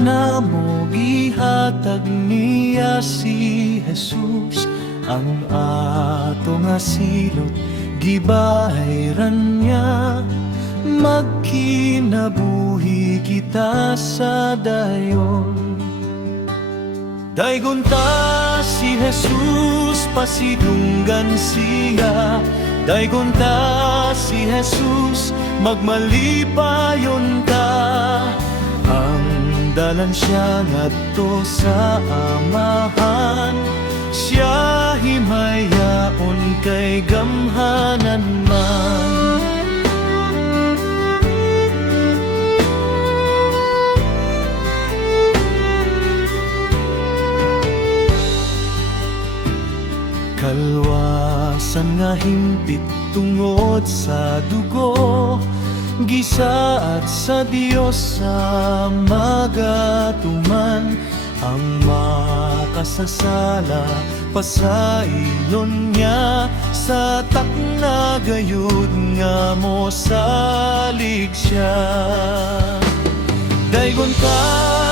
namo gihatag niya si Jesus, ang ato nga silot gibayran niya. Magkinabuhi kita sa dayon. Daygon ta si Jesus, pasidunggan siya. Daygon ta si Jesus, magmalipayon ta. Ang dalan siya ngadto sa amahan, siya himayaon kay gamhanan man. Kalwasan nga himpit tungod sa dugo, gisaad sa Dios sa magatuman. Ang makasasala pasailon niya, sa takna gayud nga mo salig siya. Daygon ka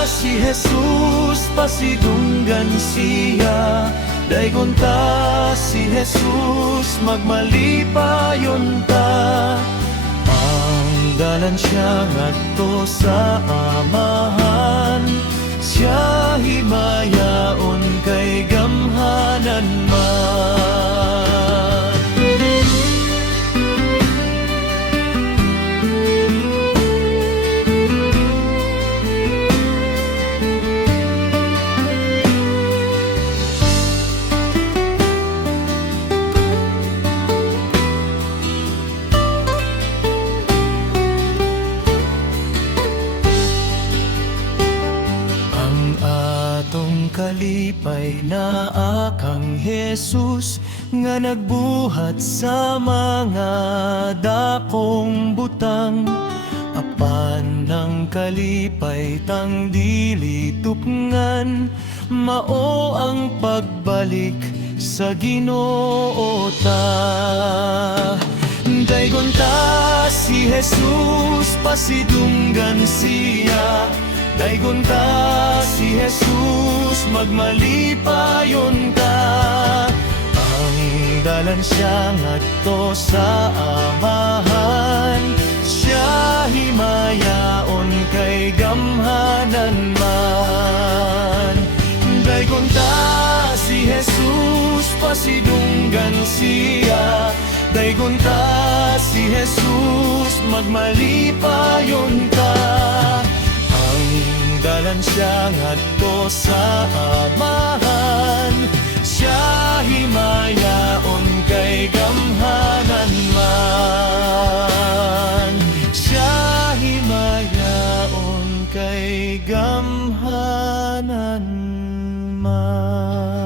si Jesus, pasidunggan siya. Daygon ta si Jesus, magmalipayon ta. Ang dalan siya ngadto sa amahan, siya himayaon kay gamhanan man. Kalipay na akang Jesus, nga nagbuhat sa mga dakong butang. Apan ng kalipay tang dili tupngan, mao ang pagbalik sa Ginoo ta. Daygon ta si Jesus, pasidunggan siya. Daygon ta si Jesus, magmalipayon ta. Ang dalan siya ngadto sa amahan, siya himayaon kay gamhanan man. Daygon ta si Jesus, pasidunggan siya. Daygon ta si Jesus, magmalipayon ta. Dalan siya ngadto sa amahan, siya himayaon kay gamhanan man. Siya himayaon kay gamhanan man.